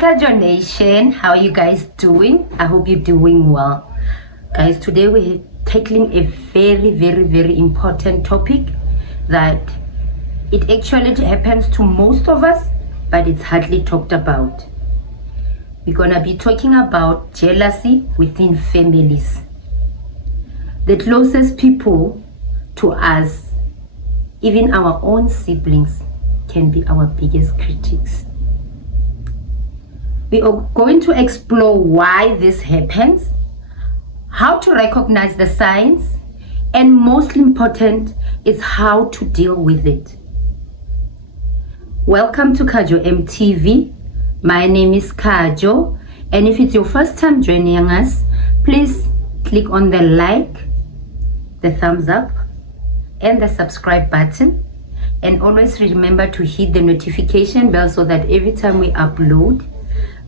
Kajo Nation, how are you guys doing? I hope you're doing well. Guys, today we're tackling a very important topic that it actually happens to most of us, but it's hardly talked about. We're gonna be talking about jealousy within families. The closest people to us, even our own siblings, can be our biggest critics. We are going to explore why this happens, how to recognize the signs, and most important is how to deal with it. Welcome to Kajo MTV. My name is Kajo, and if it's your first time joining us, please click on the like, the thumbs up, and the subscribe button. And always remember to hit the notification bell so that every time we upload,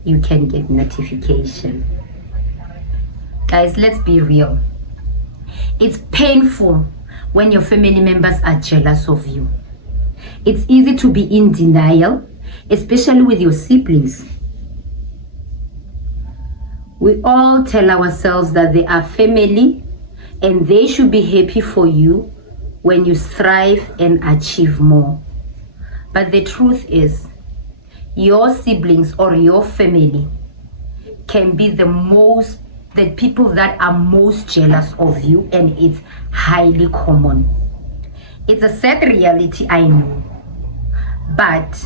you can get notification. Guys, let's be real. It's painful when your family members are jealous of you. It's easy to be in denial, especially with your siblings. We all tell ourselves that they are family and they should be happy for you when you strive and achieve more. But the truth is, your siblings or your family can be the people that are most jealous of you, and it's highly common. It's a sad reality, I know, but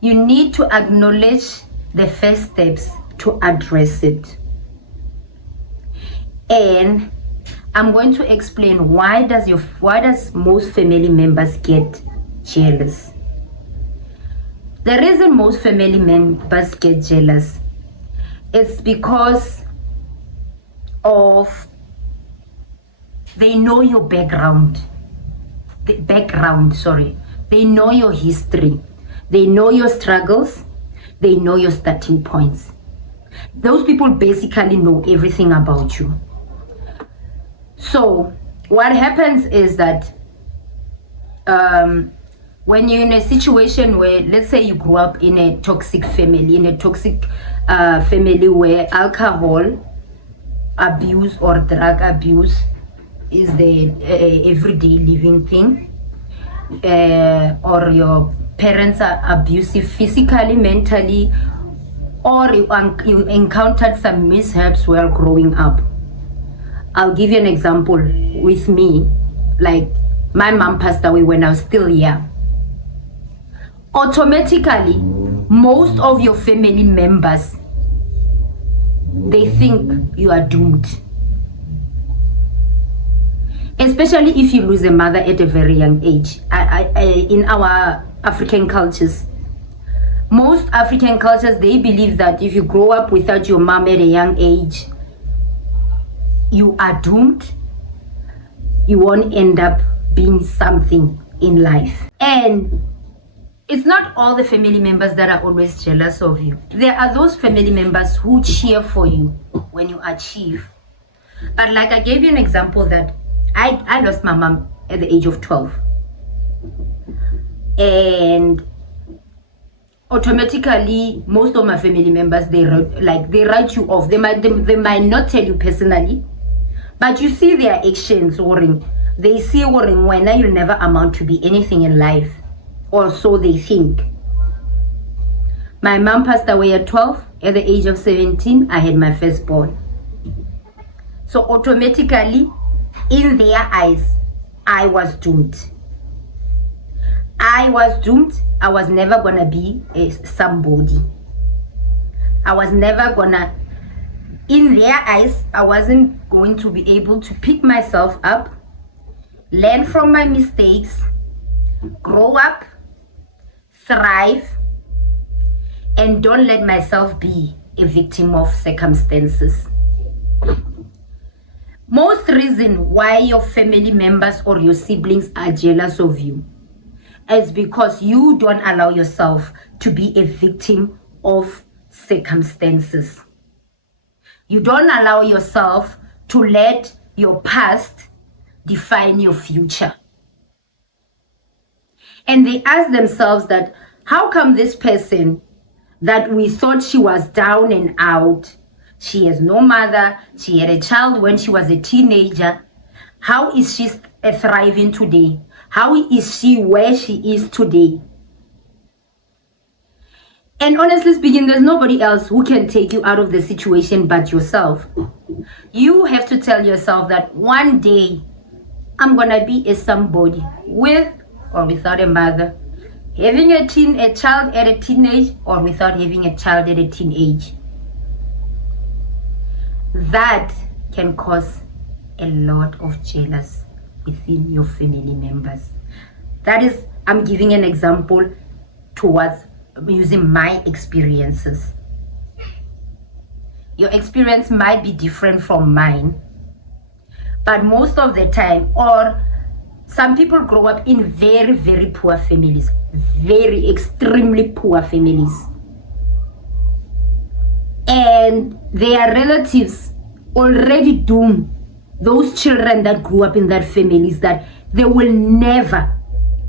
you need to acknowledge the first steps to address it. And I'm going to explain why does most family members get jealous. The reason most family members get jealous is because of they know your background. They know your history. They know your struggles. They know your starting points. Those people basically know everything about you. So what happens is that when you're in a situation where, let's say you grew up in a toxic family, family where alcohol abuse or drug abuse is the everyday living thing, or your parents are abusive physically, mentally, or you encountered some mishaps while growing up. I'll give you an example with me. Like, my mom passed away when I was still young. Automatically, most of your family members, they think you are doomed. Especially if you lose a mother at a very young age. In our African cultures, most African cultures, they believe that if you grow up without your mom at a young age, you are doomed. You won't end up being something in life. And it's not all the family members that are always jealous of you. There are those family members who cheer for you when you achieve. But like I gave you an example that I lost my mom at the age of 12. And automatically, most of my family members, they write you off. They might not tell you personally, but you see their actions worrying. They see worrying when you'll never amount to be anything in life. Or so they think. My mom passed away at 12. At the age of 17, I had my firstborn. So automatically, in their eyes, I was doomed. I was doomed. I was never gonna be somebody. I was never gonna, in their eyes, I wasn't going to be able to pick myself up, learn from my mistakes, grow up, thrive, and don't let myself be a victim of circumstances. Most reason why your family members or your siblings are jealous of you is because you don't allow yourself to be a victim of circumstances. You don't allow yourself to let your past define your future. And they ask themselves that, how come this person that we thought she was down and out. She has no mother. She had a child when she was a teenager. How is she thriving today? How is she where she is today? And honestly speaking, there's nobody else who can take you out of the situation but yourself. You have to tell yourself that one day I'm gonna be a somebody, with or without a mother, having a child at a teenage or without having a child at a teenage. That can cause a lot of jealousy within your family members. That is, I'm giving an example towards using my experiences. Your experience might be different from mine, but most of the time, or some people grow up in very, very poor families, very extremely poor families, and their relatives already doom those children that grew up in that families that they will never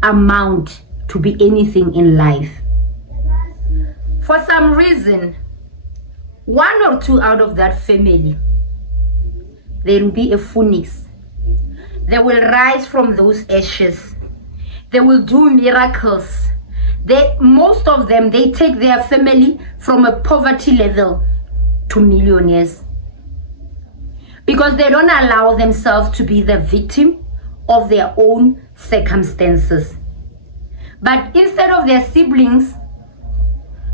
amount to be anything in life. For some reason, one or two out of that family, there will be a phoenix. They will rise from those ashes. They will do miracles. Most of them, they take their family from a poverty level to millionaires, because they don't allow themselves to be the victim of their own circumstances. But instead of their siblings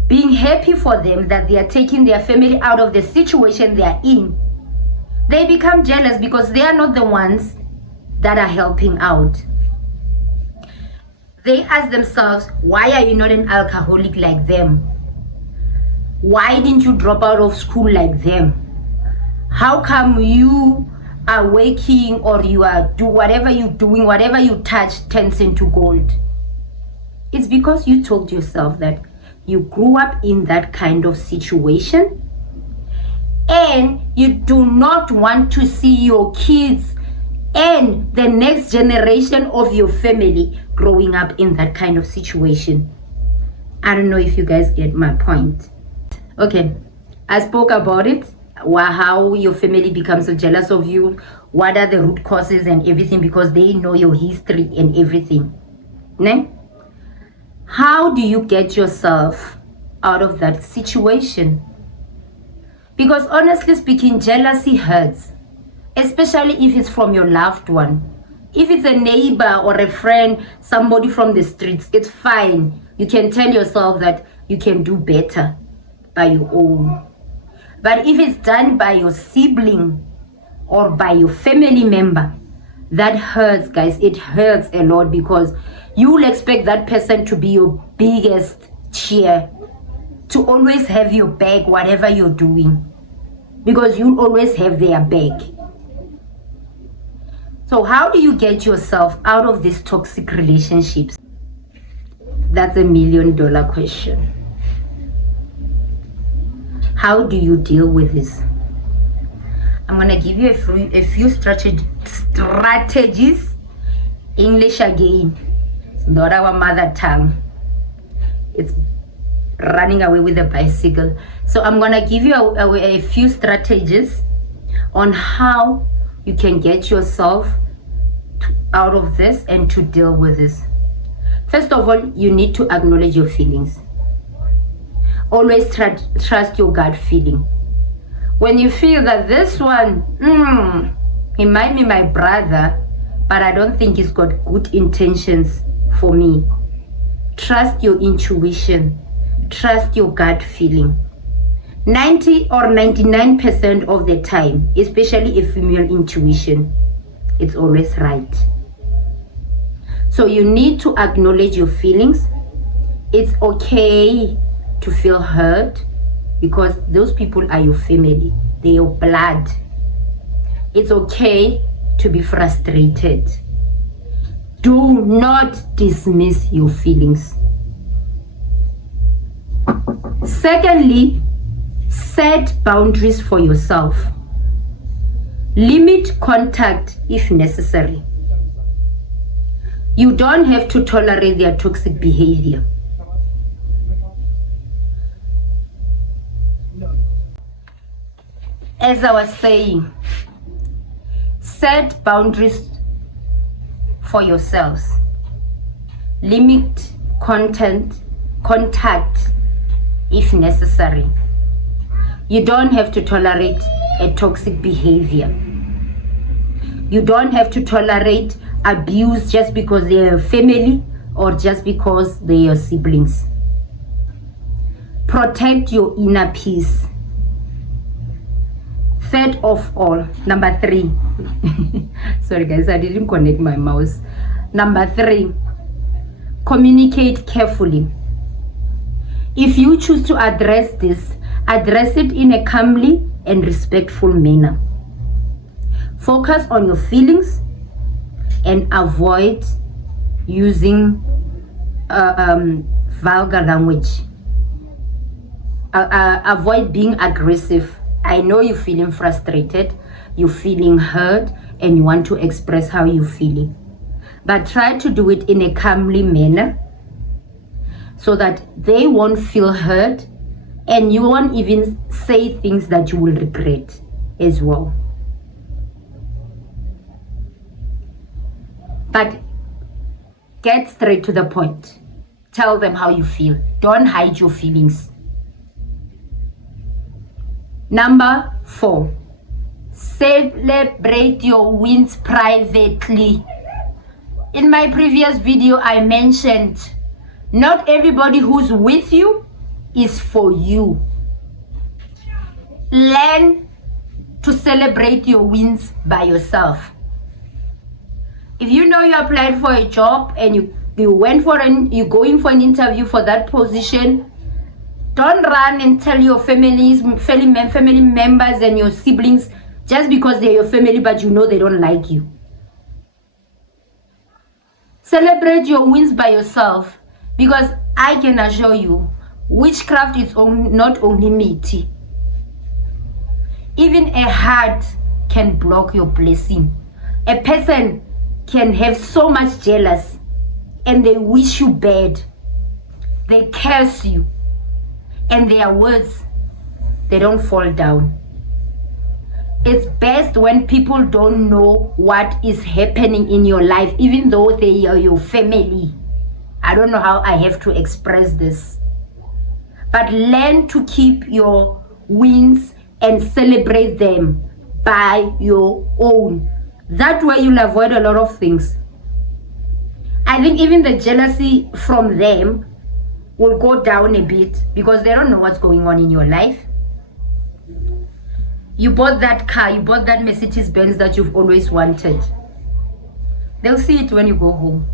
being happy for them that they are taking their family out of the situation they are in, they become jealous because they are not the ones that are helping out. They ask themselves, why are you not an alcoholic like them? Why didn't you drop out of school like them? How come you are waking, or you are do whatever you're doing, whatever you touch turns into gold? It's because you told yourself that you grew up in that kind of situation, and you do not want to see your kids and the next generation of your family growing up in that kind of situation. I don't know if you guys get my point. Okay, I spoke about it, how your family becomes so jealous of you, what are the root causes and everything, because they know your history and everything. Ne? How do you get yourself out of that situation? Because honestly speaking, jealousy hurts, especially if it's from your loved one. If it's a neighbor or a friend, somebody from the streets, it's fine. You can tell yourself that you can do better by your own. But if it's done by your sibling or by your family member, that hurts, guys. It hurts a lot, because you will expect that person to be your biggest cheer, to always have your back whatever you're doing, because you always have their back. So how do you get yourself out of these toxic relationships? That's $1 million question. How do you deal with this? I'm gonna give you a few strategies. English again. It's not our mother tongue. It's running away with a bicycle. So I'm gonna give you a few strategies on how you can get yourself out of this and to deal with this. First of all, you need to acknowledge your feelings. Always trust your gut feeling. When you feel that this one, he might be my brother, but I don't think he's got good intentions for me. Trust your intuition. Trust your gut feeling. 90 or 99% of the time, especially a female intuition, it's always right. So you need to acknowledge your feelings. It's okay to feel hurt, because those people are your family. They're your blood. It's okay to be frustrated. Do not dismiss your feelings. Secondly, set boundaries for yourself. Limit contact if necessary. You don't have to tolerate their toxic behavior. as I was saying, set boundaries for yourselves. Limit contact if necessary. You don't have to tolerate a toxic behavior. You don't have to tolerate abuse just because they're a family or just because they're your siblings. Protect your inner peace. Third of all, number 3. Sorry guys, I didn't connect my mouse. Number 3, communicate carefully. If you choose to address this, address it in a calmly and respectful manner. Focus on your feelings and avoid using vulgar language. Avoid being aggressive. I know you're feeling frustrated, you're feeling hurt, and you want to express how you're feeling. But try to do it in a calmly manner so that they won't feel hurt and you won't even say things that you will regret as well. But get straight to the point. Tell them how you feel. Don't hide your feelings. Number 4, celebrate your wins privately. In my previous video, I mentioned not everybody who's with you is for you. Learn to celebrate your wins by yourself. If you know you applied for a job and you're going for an interview for that position, don't run and tell your family members and your siblings just because they're your family but you know they don't like you. Celebrate your wins by yourself, because I can assure you, witchcraft is not only meaty. Even a heart can block your blessing. A person can have so much jealous and they wish you bad. They curse you. And their words, they don't fall down. It's best when people don't know what is happening in your life, even though they are your family. I don't know how I have to express this. But learn to keep your wins and celebrate them by your own. That way you'll avoid a lot of things. I think even the jealousy from them will go down a bit because they don't know what's going on in your life. You bought that car, you bought that Mercedes Benz that you've always wanted. They'll see it when you go home.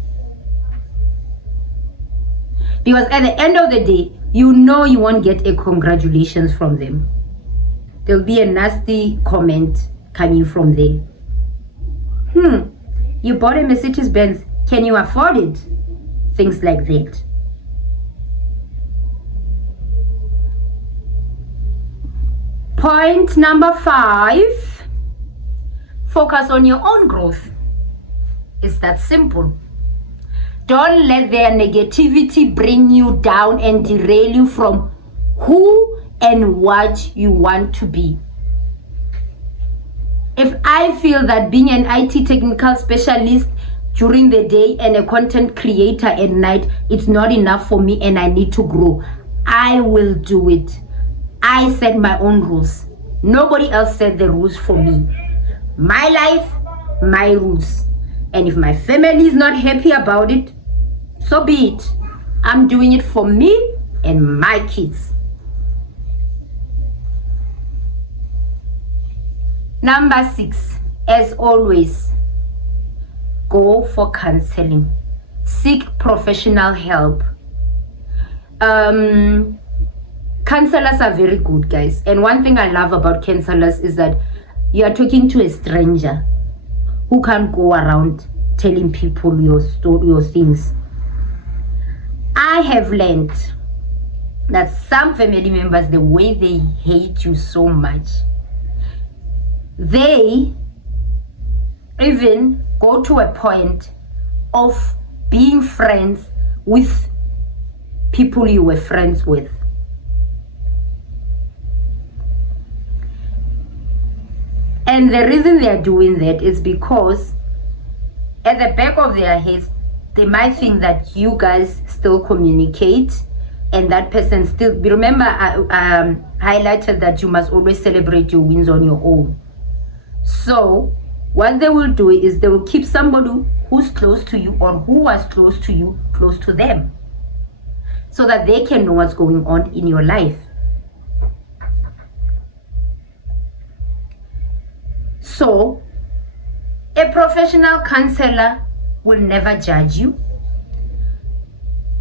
Because at the end of the day, you know you won't get a congratulations from them. There'll be a nasty comment coming from there. You bought a Mercedes Benz, can you afford it? Things like that. Point number 5, focus on your own growth. It's that simple. Don't let their negativity bring you down and derail you from who and what you want to be. If I feel that being an IT technical specialist during the day and a content creator at night, it's not enough for me and I need to grow, I will do it. I set my own rules. Nobody else set the rules for me. My life, my rules. And if my family is not happy about it, so be it. I'm doing it for me and my kids. Number 6, as always, go for counseling. Seek professional help. Counselors are very good, guys. And one thing I love about counselors is that you are talking to a stranger who can't go around telling people your story, your things. I have learned that some family members, the way they hate you so much, they even go to a point of being friends with people you were friends with. And the reason they are doing that is because at the back of their heads, they might think that you guys still communicate and that person still... Remember, I highlighted that you must always celebrate your wins on your own. So what they will do is they will keep somebody who's close to you or who was close to you close to them, so that they can know what's going on in your life. So a professional counselor will never judge you.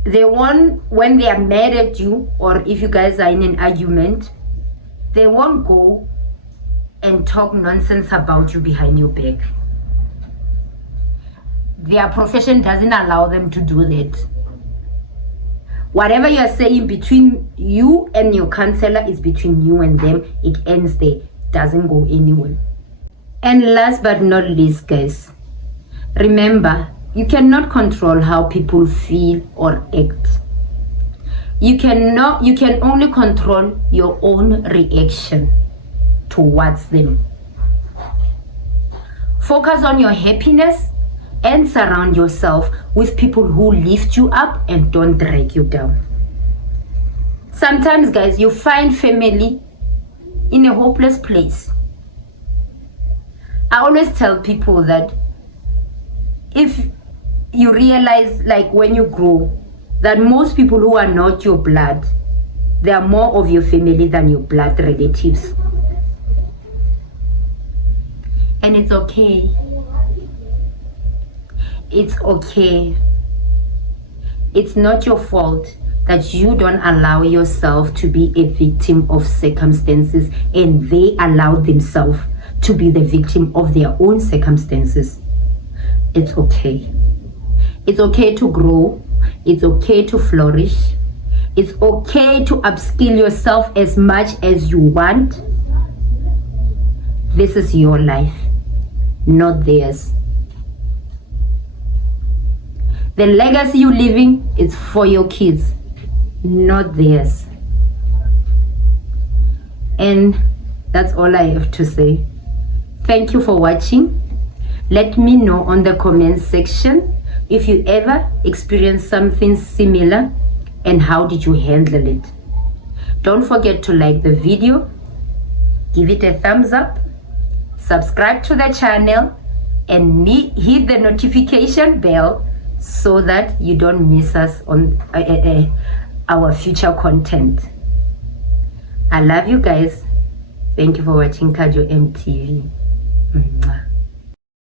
They won't, when they are mad at you or if you guys are in an argument, they won't go and talk nonsense about you behind your back. Their profession doesn't allow them to do that. Whatever you're saying between you and your counselor is between you and them. It ends there. It doesn't go anywhere. And last but not least, guys, remember, you cannot control how people feel or act. You can only control your own reaction towards them. Focus on your happiness and surround yourself with people who lift you up and don't drag you down. Sometimes, guys, you find family in a hopeless place. I always tell people that if you realize, like when you grow, that most people who are not your blood, they are more of your family than your blood relatives. And it's okay. It's okay. It's not your fault that you don't allow yourself to be a victim of circumstances and they allow themselves to be the victim of their own circumstances. It's okay. It's okay to grow. It's okay to flourish. It's okay to upskill yourself as much as you want. This is your life, not theirs. The legacy you're leaving is for your kids, not theirs. And that's all I have to say. Thank you for watching. Let me know on the comment section if you ever experienced something similar and how did you handle it. Don't forget to like the video, give it a thumbs up, subscribe to the channel, and hit the notification bell so that you don't miss us on our future content. I love you guys. Thank you for watching Kajo MTV.